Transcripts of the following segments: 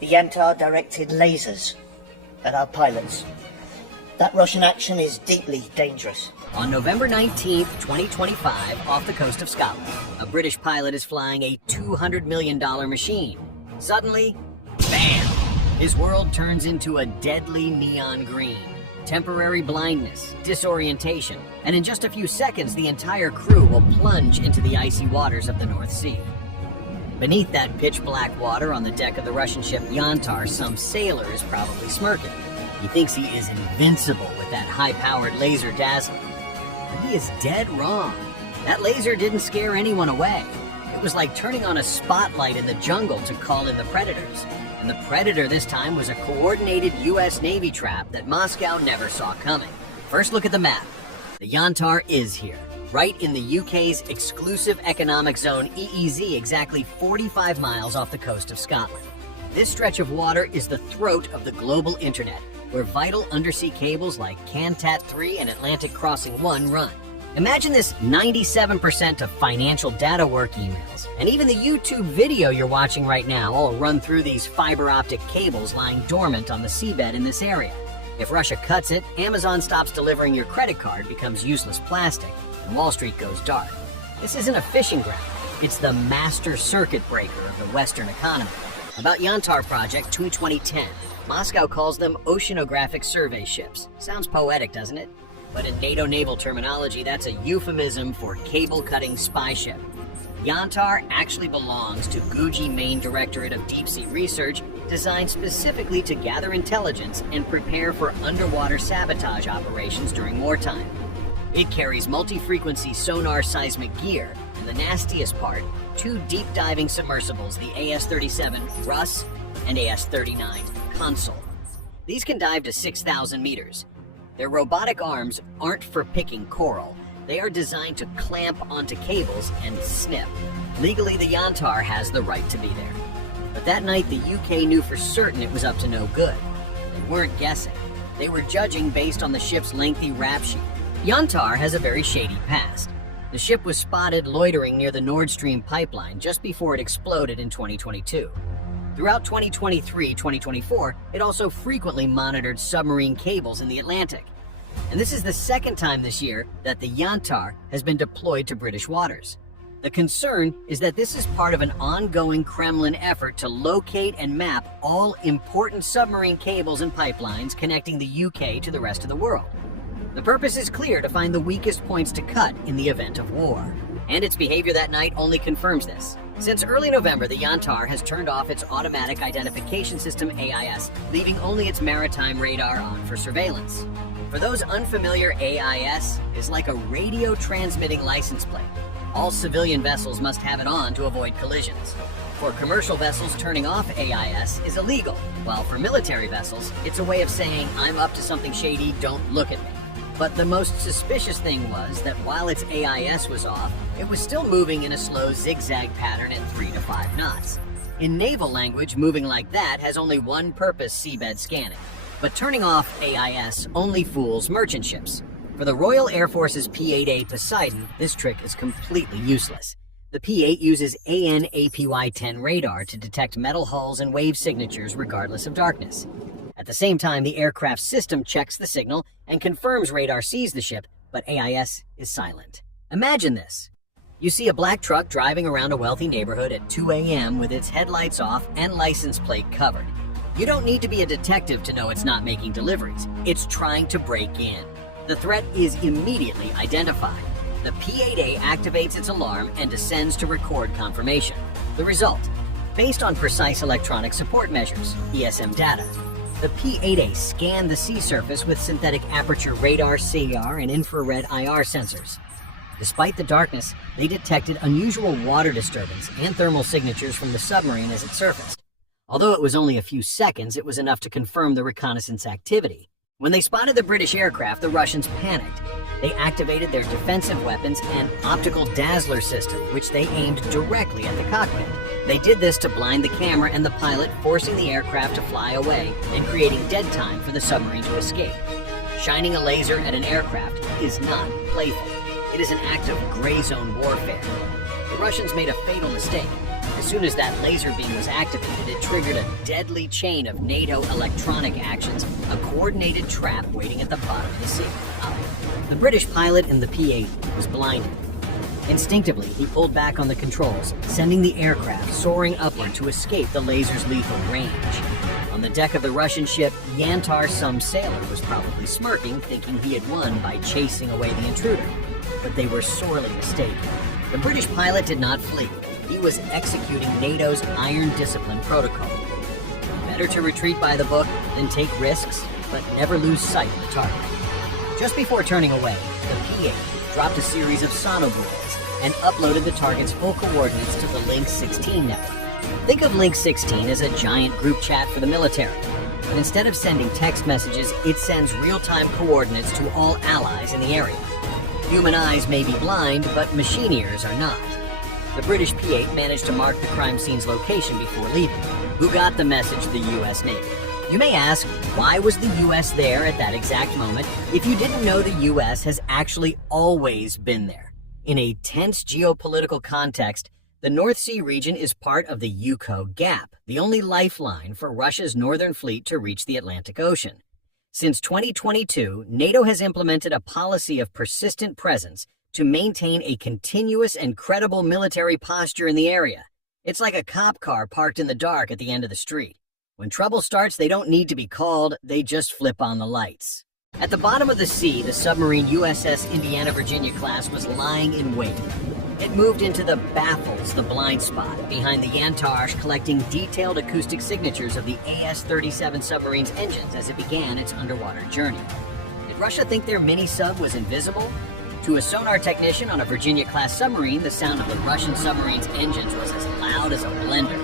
The Yantar directed lasers at our pilots. That Russian action is deeply dangerous. On November 19th, 2025, off the coast of Scotland, a British pilot is flying a $200 million machine. Suddenly, bam! His world turns into a deadly neon green. Temporary blindness, disorientation, and in just a few seconds, the entire crew will plunge into the icy waters of the North Sea. Beneath that pitch-black water on the deck of the Russian ship Yantar, some sailor is probably smirking. He thinks he is invincible with that high-powered laser dazzler. But he is dead wrong. That laser didn't scare anyone away. It was like turning on a spotlight in the jungle to call in the predators. And the predator this time was a coordinated US Navy trap that Moscow never saw coming. First look at the map. The Yantar is here, right in the UK's exclusive economic zone EEZ, exactly 45 miles off the coast of Scotland. This stretch of water is the throat of the global internet, where vital undersea cables like Cantat3 and Atlantic Crossing 1 run. Imagine this 97% of financial data work emails, and even the YouTube video you're watching right now all run through these fiber optic cables lying dormant on the seabed in this area. If Russia cuts it, Amazon stops delivering your credit card, becomes useless plastic, and Wall Street goes dark. This isn't a fishing ground. It's the master circuit breaker of the Western economy. About Yantar Project to 2010, Moscow calls them oceanographic survey ships. Sounds poetic, doesn't it? But in NATO naval terminology, that's a euphemism for cable-cutting spy ship. Yantar actually belongs to Guji Main Directorate of Deep Sea Research, designed specifically to gather intelligence and prepare for underwater sabotage operations during wartime. It carries multi-frequency sonar seismic gear, and the nastiest part, 2 deep-diving submersibles, the AS-37 Russ and AS-39 Consul. These can dive to 6,000 meters. Their robotic arms aren't for picking coral. They are designed to clamp onto cables and snip. Legally, the Yantar has the right to be there. But that night, the UK knew for certain it was up to no good. They weren't guessing. They were judging based on the ship's lengthy rap sheet. Yantar has a very shady past. The ship was spotted loitering near the Nord Stream pipeline just before it exploded in 2022. Throughout 2023-2024, it also frequently monitored submarine cables in the Atlantic. And this is the second time this year that the Yantar has been deployed to British waters. The concern is that this is part of an ongoing Kremlin effort to locate and map all important submarine cables and pipelines connecting the UK to the rest of the world. The purpose is clear: to find the weakest points to cut in the event of war. And its behavior that night only confirms this. Since early November, the Yantar has turned off its Automatic Identification System AIS, leaving only its maritime radar on for surveillance. For those unfamiliar, AIS is like a radio transmitting license plate. All civilian vessels must have it on to avoid collisions. For commercial vessels, turning off AIS is illegal, while for military vessels, it's a way of saying, I'm up to something shady, don't look at me. But the most suspicious thing was that while its AIS was off, it was still moving in a slow zigzag pattern at 3 to 5 knots. In naval language, moving like that has only one purpose: seabed scanning. But turning off AIS only fools merchant ships. For the Royal Air Force's P-8A Poseidon, this trick is completely useless. The P-8 uses AN/APY-10 radar to detect metal hulls and wave signatures regardless of darkness. At the same time, the aircraft system checks the signal and confirms radar sees the ship, but AIS is silent. Imagine this. You see a black truck driving around a wealthy neighborhood at 2 a.m. with its headlights off and license plate covered. You don't need to be a detective to know it's not making deliveries. It's trying to break in. The threat is immediately identified. The P-8A activates its alarm and descends to record confirmation. The result: based on precise electronic support measures, ESM data, the P-8A scanned the sea surface with synthetic aperture radar, CR, and infrared IR sensors. Despite the darkness, they detected unusual water disturbance and thermal signatures from the submarine as it surfaced. Although it was only a few seconds, it was enough to confirm the reconnaissance activity. When they spotted the British aircraft, the Russians panicked. They activated their defensive weapons and optical dazzler system, which they aimed directly at the cockpit. They did this to blind the camera and the pilot, forcing the aircraft to fly away and creating dead time for the submarine to escape. Shining a laser at an aircraft is not playful. It is an act of gray zone warfare. The Russians made a fatal mistake. As soon as that laser beam was activated, it triggered a deadly chain of NATO electronic actions, a coordinated trap waiting at the bottom of the sea. The British pilot in the P-8 was blinded. Instinctively, he pulled back on the controls, sending the aircraft soaring upward to escape the laser's lethal range. On the deck of the Russian ship, Yantar, some sailor, was probably smirking, thinking he had won by chasing away the intruder. But they were sorely mistaken. The British pilot did not flee. He was executing NATO's Iron Discipline protocol. Better to retreat by the book than take risks, but never lose sight of the target. Just before turning away, the P-8 dropped a series of sonobuoys and uploaded the target's full coordinates to the Link 16 network. Think of Link 16 as a giant group chat for the military, but instead of sending text messages, it sends real-time coordinates to all allies in the area. Human eyes may be blind, but machine ears are not. The British P-8 managed to mark the crime scene's location before leaving. Who got the message? The U.S. Navy. You may ask, why was the U.S. there at that exact moment? If you didn't know, the U.S. has actually always been there. In a tense geopolitical context, the North Sea region is part of the Yukon Gap, the only lifeline for Russia's northern fleet to reach the Atlantic Ocean. Since 2022, NATO has implemented a policy of persistent presence to maintain a continuous and credible military posture in the area. It's like a cop car parked in the dark at the end of the street. When trouble starts, they don't need to be called, they just flip on the lights. At the bottom of the sea, the submarine USS Indiana Virginia class was lying in wait. It moved into the baffles, the blind spot, behind the Yantar, collecting detailed acoustic signatures of the AS-37 submarine's engines as it began its underwater journey. Did Russia think their mini-sub was invisible? To a sonar technician on a Virginia-class submarine, the sound of the Russian submarine's engines was as loud as a blender.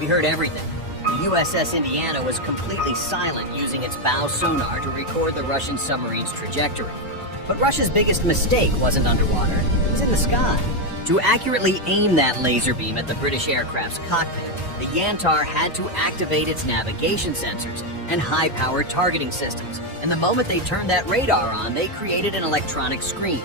We heard everything. The USS Indiana was completely silent, using its bow sonar to record the Russian submarine's trajectory. But Russia's biggest mistake wasn't underwater, it was in the sky. To accurately aim that laser beam at the British aircraft's cockpit, the Yantar had to activate its navigation sensors and high-powered targeting systems, and the moment they turned that radar on, they created an electronic scream.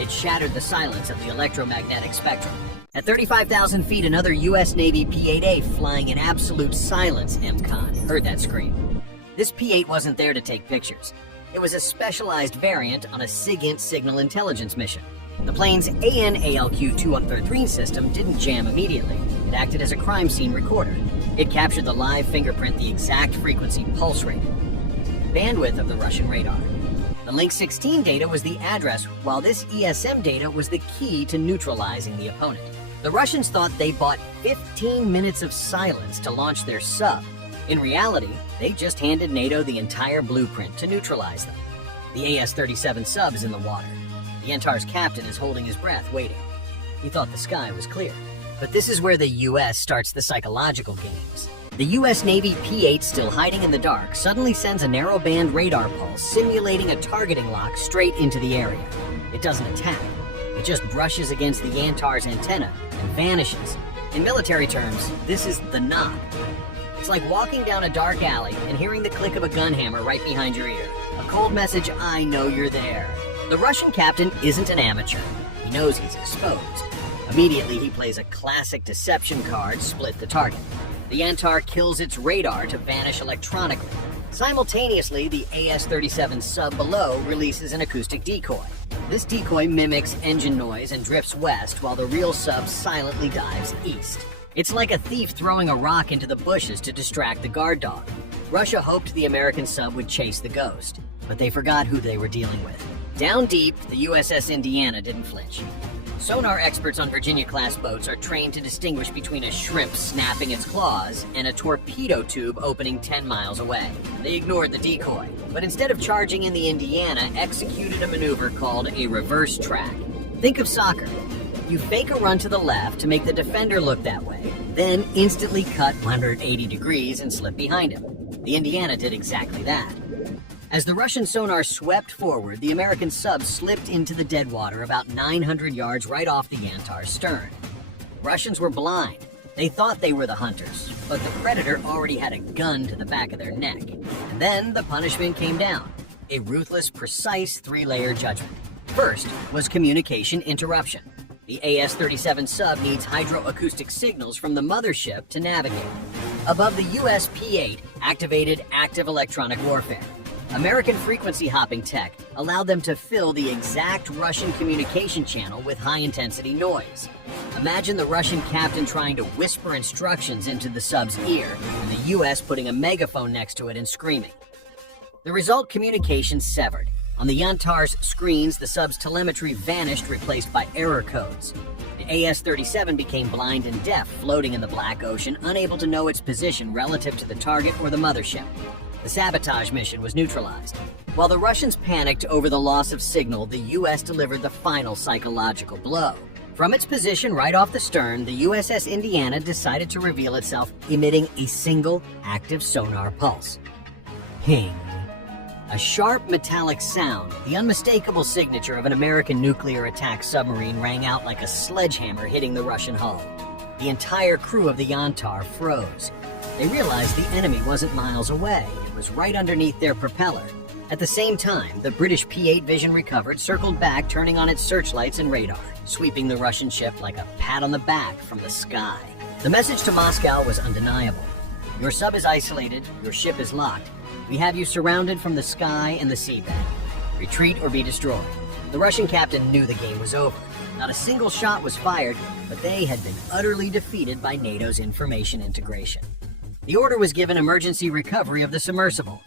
It shattered the silence of the electromagnetic spectrum. At 35,000 feet, another U.S. Navy P-8A flying in absolute silence, MCON, heard that scream. This P-8 wasn't there to take pictures. It was a specialized variant on a SIGINT signal intelligence mission. The plane's AN/ALQ-213 system didn't jam immediately. It acted as a crime scene recorder. It captured the live fingerprint, the exact frequency pulse rate, bandwidth of the Russian radar. The Link 16 data was the address, while this ESM data was the key to neutralizing the opponent. The Russians thought they bought 15 minutes of silence to launch their sub. In reality, they just handed NATO the entire blueprint to neutralize them. The AS-37 sub is in the water. The Yantar's captain is holding his breath, waiting. He thought the sky was clear. But this is where the U.S. starts the psychological games. The U.S. Navy P-8, still hiding in the dark, suddenly sends a narrow-band radar pulse, simulating a targeting lock straight into the area. It doesn't attack. It just brushes against the Yantar's antenna and vanishes. In military terms, this is the knock. It's like walking down a dark alley and hearing the click of a gun hammer right behind your ear. A cold message, I know you're there. The Russian captain isn't an amateur. He knows he's exposed. Immediately, he plays a classic deception card, split the target. The Yantar kills its radar to vanish electronically. Simultaneously, the AS-37 sub below releases an acoustic decoy. This decoy mimics engine noise and drifts west while the real sub silently dives east. It's like a thief throwing a rock into the bushes to distract the guard dog. Russia hoped the American sub would chase the ghost, but they forgot who they were dealing with. Down deep, the USS Indiana didn't flinch. Sonar experts on Virginia-class boats are trained to distinguish between a shrimp snapping its claws and a torpedo tube opening 10 miles away. They ignored the decoy, but instead of charging in the Indiana, executed a maneuver called a reverse track. Think of soccer. You fake a run to the left to make the defender look that way, then instantly cut 180 degrees and slip behind him. The Indiana did exactly that. As the Russian sonar swept forward, the American sub slipped into the deadwater about 900 yards right off the Yantar's stern. The Russians were blind. They thought they were the hunters, but the predator already had a gun to the back of their neck. And then the punishment came down. A ruthless, precise three-layer judgment. First was communication interruption. The AS-37 sub needs hydroacoustic signals from the mothership to navigate. Above the US P-8 activated active electronic warfare. American frequency hopping tech allowed them to fill the exact Russian communication channel with high-intensity noise. Imagine the Russian captain trying to whisper instructions into the sub's ear, and the US putting a megaphone next to it and screaming. The result, communication severed. On the Yantar's screens, the sub's telemetry vanished, replaced by error codes. The AS-37 became blind and deaf, floating in the Black Ocean, unable to know its position relative to the target or the mothership. The sabotage mission was neutralized. While the Russians panicked over the loss of signal, the US delivered the final psychological blow. From its position right off the stern, the USS Indiana decided to reveal itself, emitting a single active sonar pulse. Ping. A sharp metallic sound, the unmistakable signature of an American nuclear attack submarine, rang out like a sledgehammer hitting the Russian hull. The entire crew of the Yantar froze. They realized the enemy wasn't miles away. It was right underneath their propeller. At the same time, the British P-8 vision recovered, circled back, turning on its searchlights and radar, sweeping the Russian ship like a pat on the back from the sky. The message to Moscow was undeniable. Your sub is isolated, your ship is locked. We have you surrounded from the sky and the seabed. Retreat or be destroyed. The Russian captain knew the game was over. Not a single shot was fired, but they had been utterly defeated by NATO's information integration. The order was given emergency recovery of the submersible.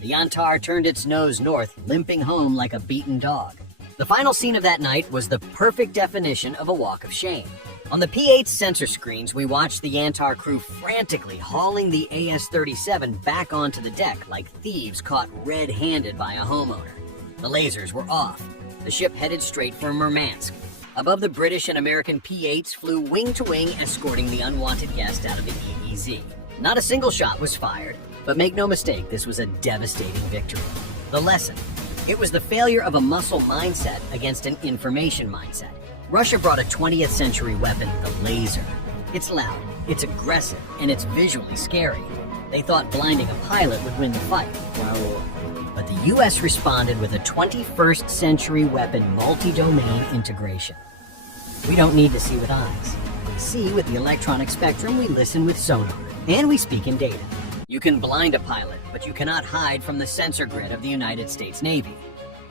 The Yantar turned its nose north, limping home like a beaten dog. The final scene of that night was the perfect definition of a walk of shame. On the P-8's sensor screens, we watched the Yantar crew frantically hauling the AS-37 back onto the deck like thieves caught red-handed by a homeowner. The lasers were off. The ship headed straight for Murmansk. Above, the British and American P-8s flew wing-to-wing, escorting the unwanted guest out of the EEZ. Not a single shot was fired, but make no mistake, this was a devastating victory. The lesson: it was the failure of a muscle mindset against an information mindset. Russia brought a 20th century weapon, the laser. It's loud, it's aggressive, and it's visually scary. They thought blinding a pilot would win the fight. But the US responded with a 21st century weapon multi-domain integration. We don't need to see with eyes. We see with the electronic spectrum, we listen with sonar, and we speak in data. You can blind a pilot, but you cannot hide from the sensor grid of the United States Navy.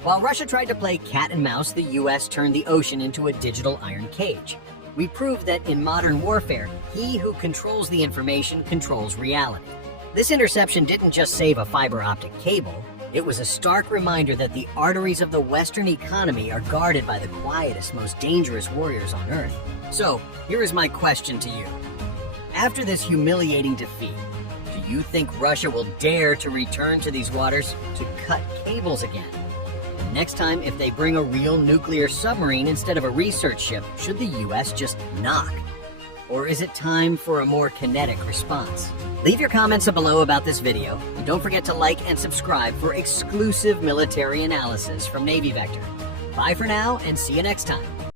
While Russia tried to play cat and mouse, the US turned the ocean into a digital iron cage. We proved that in modern warfare, he who controls the information controls reality. This interception didn't just save a fiber optic cable, it was a stark reminder that the arteries of the Western economy are guarded by the quietest, most dangerous warriors on Earth. So, here is my question to you. After this humiliating defeat, do you think Russia will dare to return to these waters to cut cables again? And next time, if they bring a real nuclear submarine instead of a research ship, should the US just knock? Or is it time for a more kinetic response? Leave your comments below about this video, and don't forget to like and subscribe for exclusive military analysis from NavyVector. Bye for now, and see you next time.